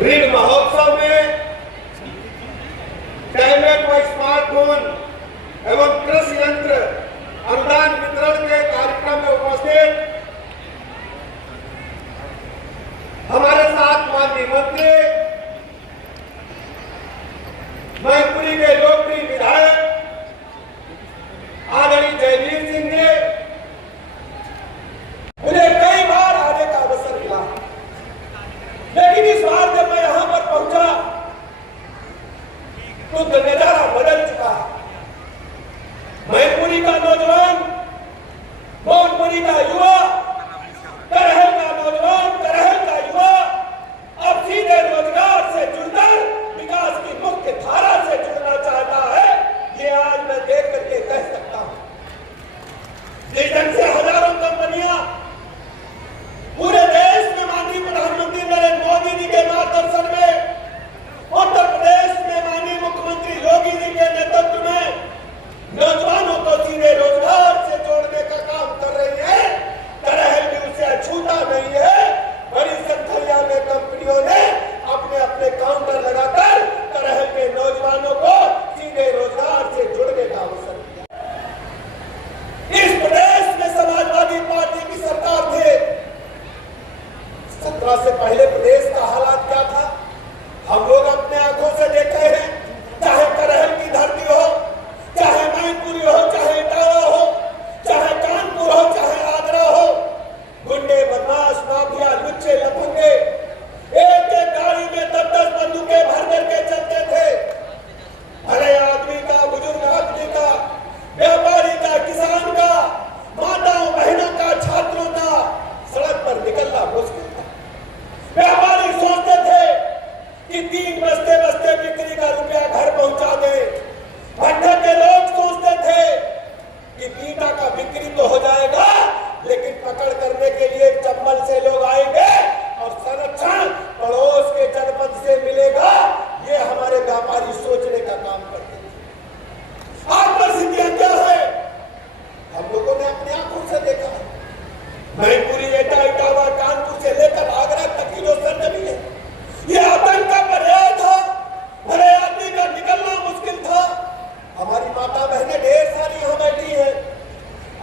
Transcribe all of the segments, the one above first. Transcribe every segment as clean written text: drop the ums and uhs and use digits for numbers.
ऋण महोत्सव में टैबलेट व स्मार्टफोन एवं कृषि यंत्र अनुदान वितरण के कार्यक्रम में उपस्थित हमारे साथ माननीय मंत्री, मैनपुरी के लोकप्रिय विधायक आदरणीय जयवीर सिंह ने मुझे कई बार आने का अवसर मिला, लेकिन इस बार जब मैं यहां पर पहुंचा तो नजारा बदल चुका है। मैनपुरी का नौजवान, मोहनपुरी का युवा, करहल का नौजवान, करहल का युवा अब सीधे रोजगार से जुड़कर विकास की मुख्य धारा से जुड़ना चाहता है। ये आज मैं देख करके कह सकता हूं। जिस ढंग से हजारों कंपनियां पूरे देश में माननीय प्रधानमंत्री नरेंद्र मोदी जी के मार्गदर्शन में, उत्तर प्रदेश में माननीय मुख्यमंत्री योगी जी के नेतृत्व में नौजवानों को सीधे रोजगार से जोड़ने का काम कर रही है, करहल भी उसे अछूता नहीं है। बड़ी संख्या में कंपनियों ने अपने अपने काउंटर लगाकर करहल के नौजवानों को सीधे रोजगार से जुड़ने का अवसर दिया। इस प्रदेश में समाजवादी पार्टी की सरकार थी। 17 से पहले प्रदेश का हालात क्या था हम लोग अपने आंखों से देखे हैं। चाहे करहल की धरती हो, चाहे मैनपुरी हो, चाहे इटावा हो, चाहे कानपुर हो, चाहे आगरा हो, गुंडे, बदमाश, माफिया, लुच्चे, लफंगे एक एक गाड़ी में 10-10 बंदूकें भर करके चलते थे। भले आदमी का, बुजुर्ग आदमी का, व्यापारी का, किसान का, माताओं बहनों का, छात्रों का सड़क पर निकलना मुश्किल था। व्यापारी सोचते थे कि 3 बस्ते बिक्री का रुपया घर पहुंचा दे। भट्टे के लोग सोचते थे कि बीटा का बिक्री तो हो जाएगा, लेकिन पकड़ करने के लिए चंबल से लोग आएंगे और संरक्षण पड़ोस के जनपद से मिलेगा। ये हमारे व्यापारी सोचने का काम करते थे। आज परिस्थितियां क्या है हम लोगों ने अपनी आंखों से देखा है। मैनपुरी, एटा, इटावा, कानपुर से लेकर आगरा तक की जो सरजमी है, ये आतंक का पर्याय था। भले आदमी का निकलना मुश्किल था। हमारी माता बहनें ढेर सारी यहां बैठी हैं।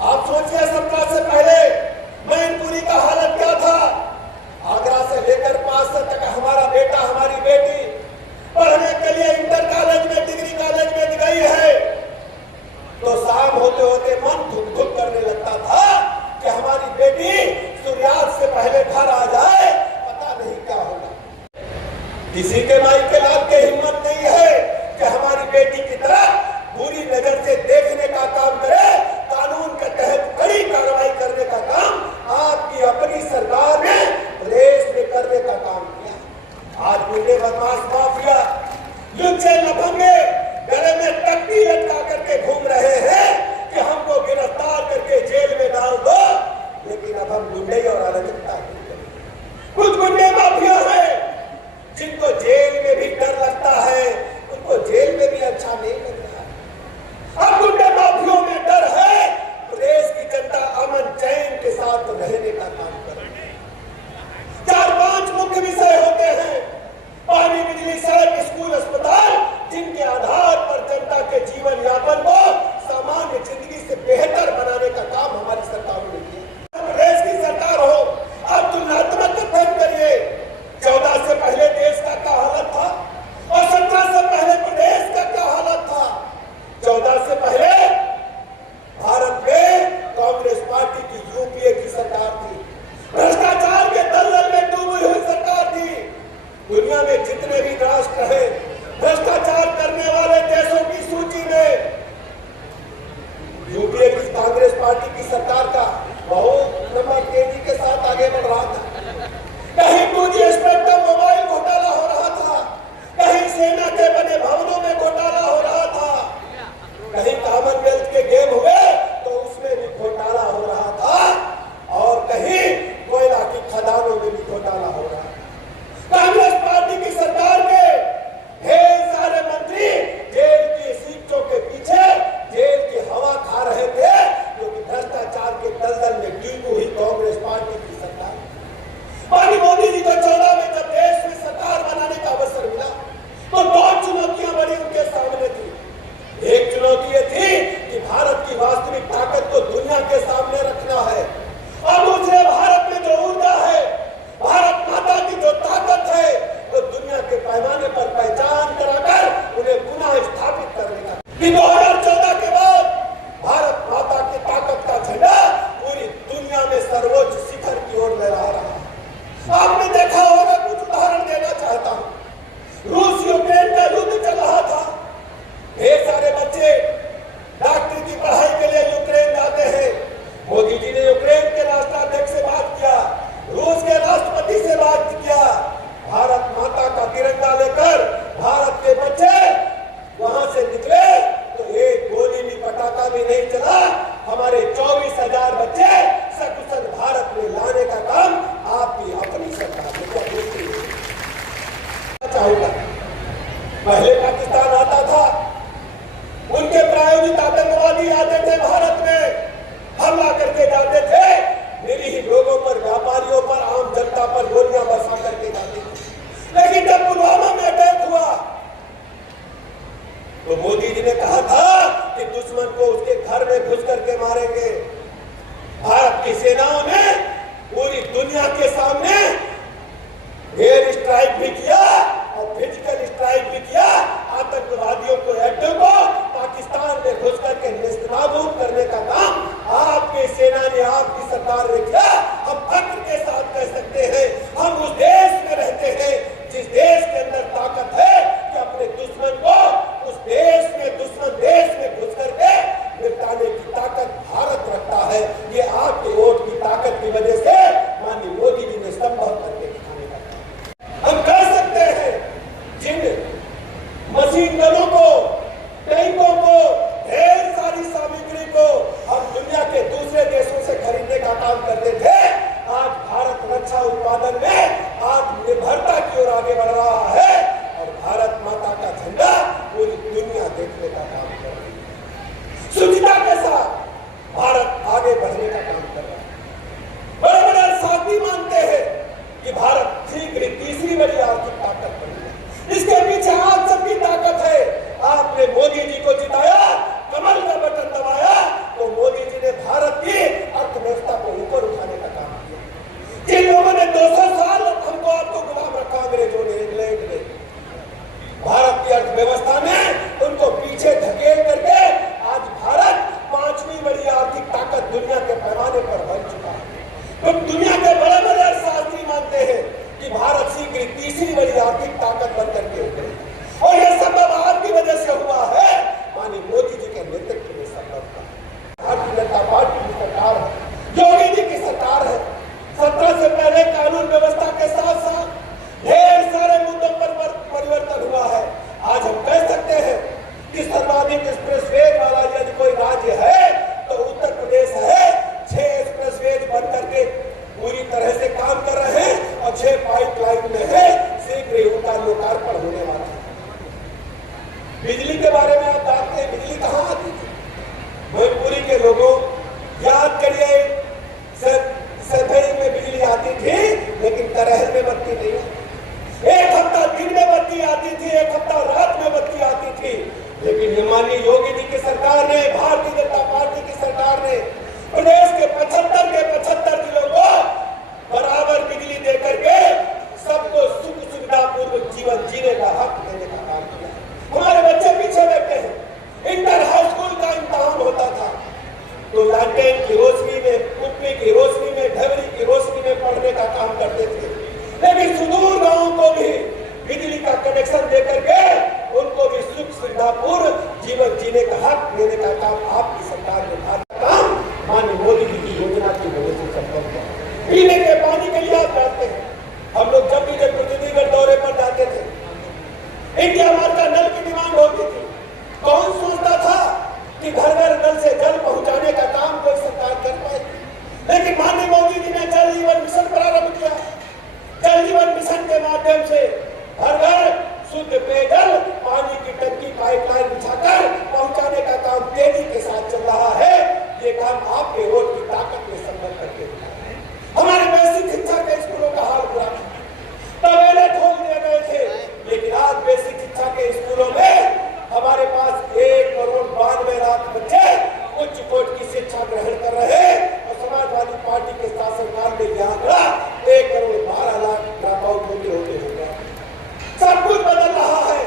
आप सोचिए 17 से पहले मैनपुरी का हालत क्या था। आगरा से लेकर 5 तक हमारा बेटा, हमारी बेटी पढ़ने के लिए इंटर कॉलेज में, डिग्री कॉलेज में गई है तो शाम होते होते मन धुक करने लगता था कि हमारी बेटी सूर्यास्त से पहले घर आ जाए, पता नहीं क्या होगा। किसी के माई के लाल के हिम्मत नहीं है कि हमारी बेटी की तरफ बुरी नजर से देखने का काम करे। कानून के तहत कड़ी कार्रवाई करने का काम आपकी अपनी सरकार ने प्रदेश में करने का काम किया। आज गुंडे, बदमाश, माफिया, लुच्चे, लफंगे गले में तख्ती लटका करके घूम रहे हैं कि हमको गिरफ्तार करके जेल में डाल दो, लेकिन अब हम गुंडे और अराजकता कुछ गुंडे माफिया है जिनको जेल में भी डर लगता है, उनको जेल में भी अच्छा नहीं लग रहा। अब गुंडे माफियों में डर है, प्रदेश की जनता अमन चैन के साथ रहने का काम कर रही है। 4-5 मुख्य विषय होते हैं, पानी, बिजली, सड़क, स्कूल, अस्पताल, जिनके आधार पर जनता के जीवन यापन को सामान्य जिंदगी से बेहतर बनाने का काम हमारी सरकारों ने किया। प्रदेश की सरकार हो, आप तुलनात्मक अध्ययन करिए। 14 से पहले देश का क्या हालत था और 17 से पहले प्रदेश का क्या हालत था। 14 से पहले भारत में कांग्रेस पार्टी की यूपीए की सरकार थी। भ्रष्टाचार के दलदल में डूबी हुई सरकार थी। दुनिया में जितने भी राष्ट्र हैं, भ्रष्टाचार करने वाले देशों की सूची में यूपीए की कांग्रेस पार्टी की सरकार का बहुत नंबर तेजी के साथ आगे बढ़ रहा था। कहीं 2G स्पेक्ट्रम मोबाइल घोटाला हो रहा था, कहीं सेना के बने भवनों में घोटाला हो रहा था, कहीं कॉमनवेल्थ के गेम हुए तो उसमें भी घोटाला हो रहा था, और कहीं कोयला की खदानों में भी घोटाला हो रहा था। कांग्रेस पार्टी की सरकार के ढेर सारे मंत्री जेल की सीटों के पीछे चाहूंगा। पहले पाकिस्तान आता था, उनके प्रायोजित आतंकवादी आते थे भारत में, हमला करके जाते थे, निरीह लोगों पर, व्यापारियों पर, आम जनता पर गोलियां बरसा करके जाते थे। लेकिन जब पुलवामा में अटैक हुआ तो मोदी जी ने कहा था कि दुश्मन को उसके घर में घुस करके मारेंगे। भारत की सेनाओं ने पूरी दुनिया के सामने एयर स्ट्राइक भी किया और फिजिकल स्ट्राइक भी किया। आतंकवादियों को, एक्टों को पाकिस्तान में घुस करके नेस्तनाबूद करने का काम आपकी सेना ने, आपकी सरकार ने किया। हम फख्र के साथ कह सकते हैं, हम उस देश में रहते हैं जिस देश के अंदर ताकत है कि अपने दुश्मन को उस देश में, दुश्मन देश में घुस करके निपटाने की ताकत भारत रखता है। ये आपके वोट की ताकत की वजह से माननीय मोदी जी ने संभव करके दिखाने का। हम कह सकते हैं जिन मशीन गनों को, टैंकों को, ढेर सारी सामग्री को हम दुनिया के दूसरे देशों से खरीदने का काम करते थे, आज भारत रक्षा उत्पादन में आत्मनिर्भरता की ओर आगे बढ़ रहा है और भारत माता का झंडा पूरी दुनिया देखने का काम कर रही है। शुचिता के साथ भारत आगे बढ़ने का काम कर रहा है। बड़े बड़े अर्थशास्त्री मानते हैं कि भारत शीघ्र ही तीसरी बड़ी आर्थिक ताकत बनी है। इसके पीछे आप सबकी ताकत है। आपने मोदी जी को जिताया, कमल का बटन दबाया तो मोदी जी ने भारत की अर्थव्यवस्था को ऊपर उठाने का काम किया। जिन लोगों ने 200 साल हमको, आपको गुलाम रखा अंग्रेजों ने, इंग्लैंड ने, भारत की अर्थव्यवस्था में उनको पीछे धकेल करके आज भारत 5वीं बड़ी आर्थिक ताकत दुनिया के पैमाने पर बन चुका है। तो दुनिया के बड़े बड़े अर्थशास्त्री मानते हैं कि भारत शीघ्र तीसरी बड़ी आर्थिक ताकत बन करके उभरेगा और यह संभव आपकी वजह से हुआ है, माननीय मोदी जी के नेतृत्व में संभव हुआ। भारतीय जनता पार्टी की सरकार है, योगी जी की सरकार है। 17 से पहले कानून व्यवस्था के साथ साथ ढेर सारे मुद्दों पर परिवर्तन हुआ है। आज हम कह सकते हैं कि सर्वाधिक एक्सप्रेसवेज वाला यदि कोई राज्य है तो उत्तर प्रदेश है। 6 एक्सप्रेसवेज बन करके पूरी तरह से काम कर रहे हैं और 6 पाइपलाइन में है, शीघ्र ही उनका लोकार्पण होने वाला है। बिजली के बारे में आप जानते हैं, बिजली कहाँ आती थी? भोजपुरी के लोगों याद करिए, सरभई में बिजली आती थी लेकिन करहल में बत्ती नहीं आती। एक हफ्ता दिन में बत्ती आती थी, एक हफ्ता रात में बत्ती आती थी। लेकिन माननीय योगी जी की सरकार ने, भारतीय जनता पार्टी की सरकार ने प्रदेश के 75 जिलों को बराबर बिजली दे करके सबको सुख सुविधा पूर्वक जीवन जीने का हक देने का काम किया। हमारे बच्चे पीछे बैठे हैं। इंटर हाई स्कूल का इम्तिहान होता था तो लालटेन की रोशनी में, कुप्पी की रोशनी में, ढबरी की रोशनी में पढ़ने का काम करते थे। लेकिन सुदूर गांवों को भी बिजली का कनेक्शन देकर के उनको भी सुख सुविधापूर्ण जीवन जीने का हक देने का काम आपकी सरकार ने काम माननीय मोदी जी की योजना की वजह से संभव है। पीने के पानी के लिए आप जानते हैं, हम लोग जब भी प्रतिनिधिगढ़ दौरे पर जाते थे, इंडिया मार्ट का नल की डिमांड होती थी। कौन सोचता था कि घर घर नल से जल पहुंचाने का काम कोई सरकार कर पाएगी? लेकिन माननीय मोदी जी ने जल जीवन मिशन प्रारंभ किया। जल जीवन मिशन के माध्यम से हर घर शुद्ध पेयजल, पानी की टंकी, पाइपलाइन बिछाकर पहुंचाने का काम तेजी के साथ चल रहा है। ये काम आपके वोट की ताकत में संभव करके हमारे बेसिक शिक्षा के स्कूलों का हाल बुरा था, तबेले खोल दिए गए थे। लेकिन आज बेसिक शिक्षा के स्कूलों में हमारे पास 1,92,00,000 बच्चे उच्च कोटि की शिक्षा ग्रहण कर रहे हैं और समाजवादी पार्टी के शासनकाल में यह आंकड़ा 1,12,00,000 ड्रॉप आउट होते हो गया। सब कुछ बदल रहा है।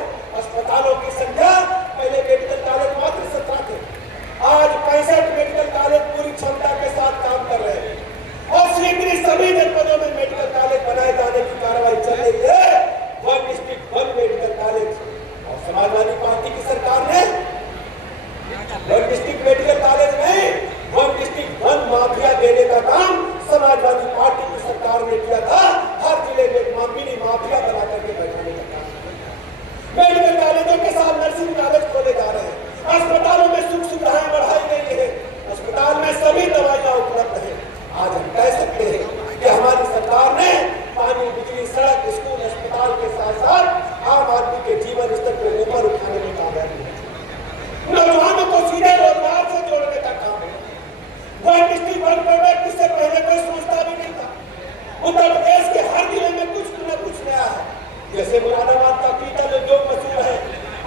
जैसे मुरादाबाद का पीतल उद्योग मशहूर है,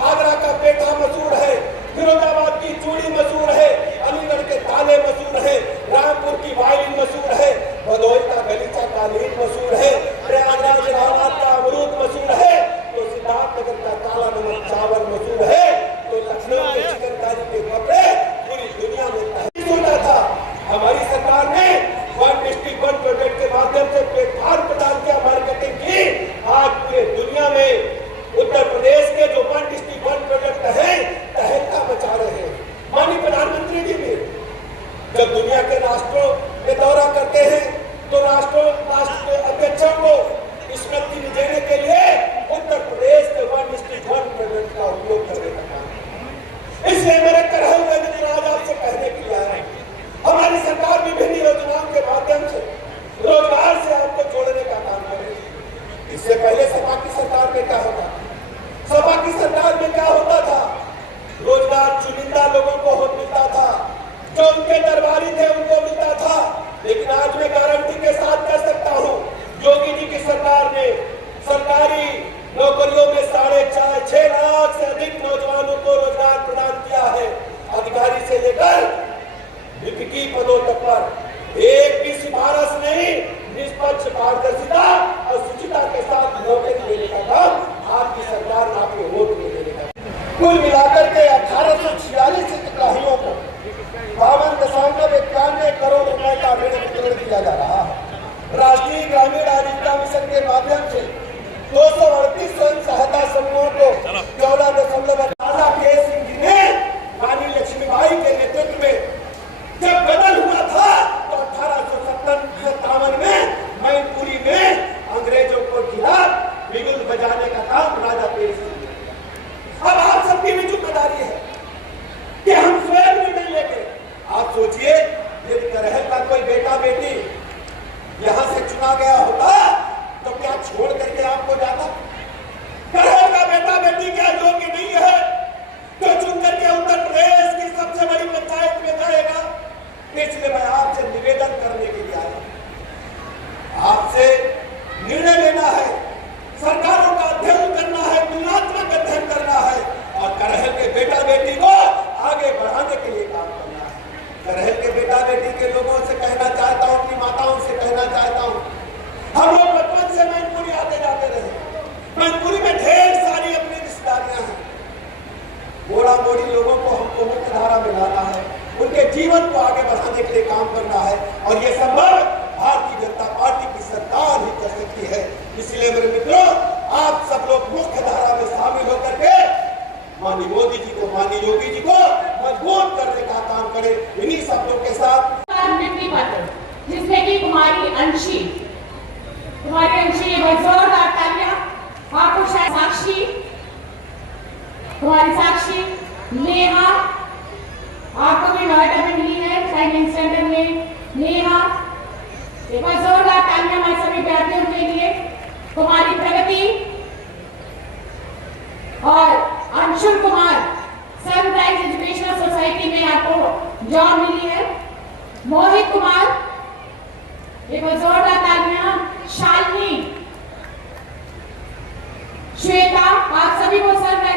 आगरा का पेठा मशहूर है, फिरोजाबाद की चूड़ी मशहूर है, अलीगढ़ के ताले मशहूर है, रामपुर की वायलिन मशहूर है, भदोही का गलीचा कालीन मशहूर है, प्रयागराज इलाहाबाद का अमरूद मशहूर है, तो सिद्धार्थनगर का काला नमक चावल मशहूर है, तो लखनऊ के चिकनकारी के कपड़े पूरी दुनिया में नहीं होता था। हमारी सरकार ने वन डिस्ट्रिक्ट वन प्रोजेक्ट के माध्यम से प्लेटफॉर्म प्रदान किया, मार्केटिंग की। आज पूरे दुनिया में उत्तर प्रदेश के जो वन डिस्ट्रिक्ट वन प्रोजेक्ट है तहलका मचा रहे हैं। माननीय प्रधानमंत्री जी भी जब दुनिया के राष्ट्रों में दौरा करते हैं तो राष्ट्र अध्यक्षों को स्मृति देने के लिए उत्तर प्रदेश के वन डिस्ट्रिक्ट वन प्रोजेक्ट का उपयोग करने का काम। इसलिए मेरे करहल में आज आपसे कहने के लिए आए, हमारी सरकार विभिन्न योजनाओं के माध्यम से रोजगार से आपको जोड़ने का काम करेगी। इससे पहले सपा की सरकार में क्या होता था? सपा की सरकार में क्या होता था? रोजगार चुनिंदा लोगों को मिलता था, जो उनके दरबारी थे उनको मिलता था। लेकिन आज मैं गारंटी के साथ कह सकता हूँ, योगी जी की सरकार ने सरकारी नौकरियों में 6.5 लाख से अधिक नौजवानों को रोजगार प्रदान किया है। अधिकारी से लेकर विपक्षी पदों तक पर एक भी सिफारिश नहीं, निष्पक्ष पारदर्शिता और शुचिता के साथ नौकरी देने का काम आपकी सरकार ने आपको वोट देने का। कुल मिलाकर के 1846 हितग्राहियों को 52.91 करोड़ रुपए का ऋण वितरण किया जा रहा है। राष्ट्रीय ग्रामीण आजीविका मिशन के माध्यम से 238 स्वयं सहायता समूहों को 14.8 सिंह जी ने रानी लक्ष्मीबाई के नेतृत्व में जब बदल हुआ था तो 1857 में मैनपुरी में अंग्रेजों को खिलाफ बिगुल बजाने का काम राजा तेज सिंह ने। अब आप सबकी भी जिम्मेदारी है कि हम स्वयं निर्णय लेंगे। आप सोचिए, यदि करहल का कोई बेटा बेटी यहां से चुना गया होता तो क्या छोड़ करके आपको जाता? करहल का बेटा बेटी क्या योग्य नहीं है तो चुन करके उत्तर प्रदेश की सबसे बड़ी पंचायत में जाएगा? इसलिए मैं आपसे निवेदन करने के लिए आया, आपसे निर्णय लेना है, सरकारों का अध्ययन करना है, तुलनात्मक अध्ययन करना है और करहल के बेटा बेटी को आगे बढ़ाने के लिए काम करना है। करहल के बेटा बेटी के लोगों से कहना चाहता हूँ, अपनी माताओं से कहना चाहता हूँ, हम लोग बचपन से मैनपुरी आते जाते रहे। मैनपुरी में ढेर सारी अपनी रिश्तेदारियां हैं। मोड़ा मोड़ी लोगों को हमको मुख्य धारा में लाना है, उनके जीवन को आगे बढ़ाने के लिए काम करना है और ये संभव भारतीय जनता पार्टी की सरकार ही कर सकती है। इसलिए मेरे मित्रों, आप सब लोग मुख्य धारा में शामिल होकर के माननीय मोदी जी को, माननीय योगी जी को मजबूत करने का काम करें। इन्हीं शब्दों के साथ जिसमें कि कुमारी अंशी जोरदार तालियां, आपको साक्षी, कुमारी साक्षी, नेहा, आपको भी नोएडा में मिली है ट्रेनिंग सेंटर में नेहा, एक बार जोरदार तालियां हमारे सभी विद्यार्थियों के लिए। कुमारी प्रगति और Anshul Kumar, sunrise educational society में आपको जॉब मिली है। मोहित कुमार, एक बार जोरदार तालियां। शालिनी, श्वेता, आप सभी को सनराइज